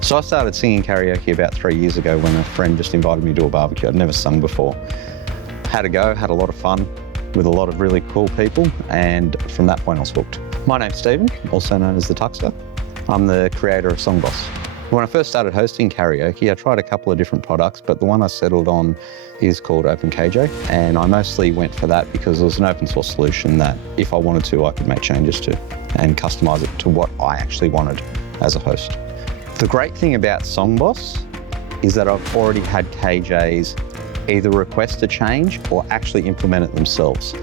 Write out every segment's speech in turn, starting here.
So I started singing karaoke about 3 years ago when a friend just invited me to a barbecue. I'd never sung before. Had a go, had a lot of fun with a lot of really cool people, and from that point I was hooked. My name's Stephen, also known as the Tuxta. I'm the creator of Song Boss. When I first started hosting karaoke, I tried a couple of different products, but the one I settled on is called OpenKJ, and I mostly went for that because it was an open source solution that if I wanted to, I could make changes to and customize it to what I actually wanted as a host. The great thing about Song Boss is that I've already had KJs either request a change or actually implement it themselves.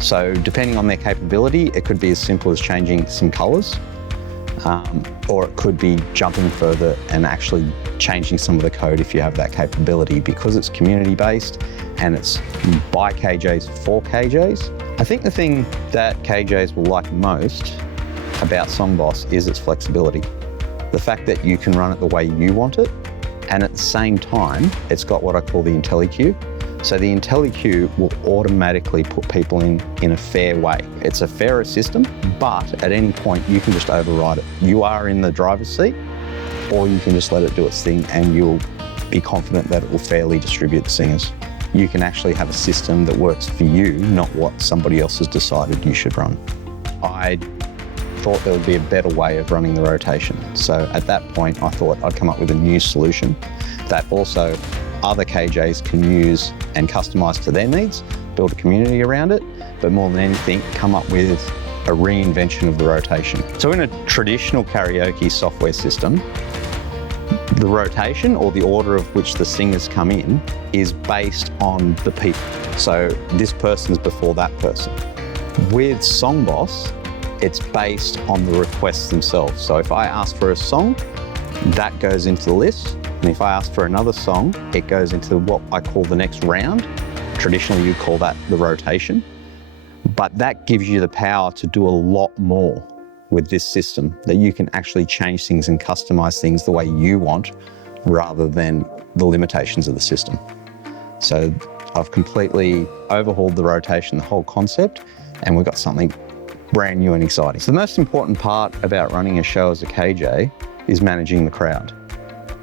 So depending on their capability, it could be as simple as changing some colors, or it could be jumping further and actually changing some of the code if you have that capability, because it's community-based and it's by KJs for KJs. I think the thing that KJs will like most about Song Boss is its flexibility. The fact that you can run it the way you want it, and at the same time, it's got what I call the IntelliQ. So the IntelliQ will automatically put people in a fair way. It's a fairer system, but at any point you can just override it. You are in the driver's seat, or you can just let it do its thing and you'll be confident that it will fairly distribute the singers. You can actually have a system that works for you, not what somebody else has decided you should run. I thought there would be a better way of running the rotation. So at that point, I thought I'd come up with a new solution that also other KJs can use and customize to their needs, build a community around it, but more than anything, come up with a reinvention of the rotation. So in a traditional karaoke software system, the rotation, or the order of which the singers come in, is based on the people. So this person's before that person. With Song Boss, it's based on the requests themselves. So if I ask for a song, that goes into the list. And if I ask for another song, it goes into what I call the next round. Traditionally, you call that the rotation. But that gives you the power to do a lot more with this system, that you can actually change things and customize things the way you want, rather than the limitations of the system. So I've completely overhauled the rotation, the whole concept, and we've got something brand new and exciting. So the most important part about running a show as a KJ is managing the crowd.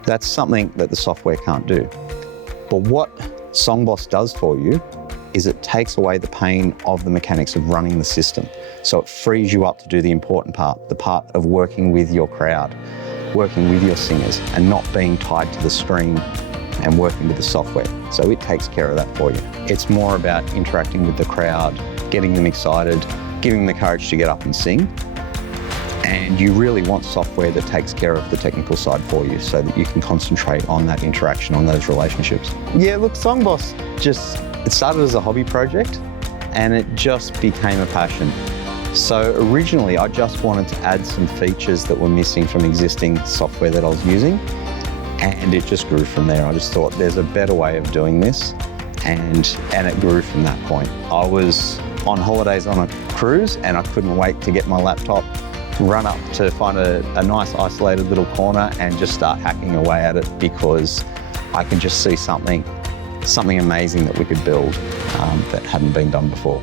That's something that the software can't do. But what Song Boss does for you is it takes away the pain of the mechanics of running the system. So it frees you up to do the important part, the part of working with your crowd, working with your singers, and not being tied to the screen and working with the software. So it takes care of that for you. It's more about interacting with the crowd, getting them excited, giving them the courage to get up and sing. And you really want software that takes care of the technical side for you, so that you can concentrate on that interaction, on those relationships. Yeah, look, Song Boss it started as a hobby project and it just became a passion. So originally I just wanted to add some features that were missing from existing software that I was using, and it just grew from there. I just thought there's a better way of doing this, and it grew from that point. I was on holidays on a cruise and I couldn't wait to get my laptop, run up to find a nice isolated little corner and just start hacking away at it, because I could just see something amazing that we could build that hadn't been done before.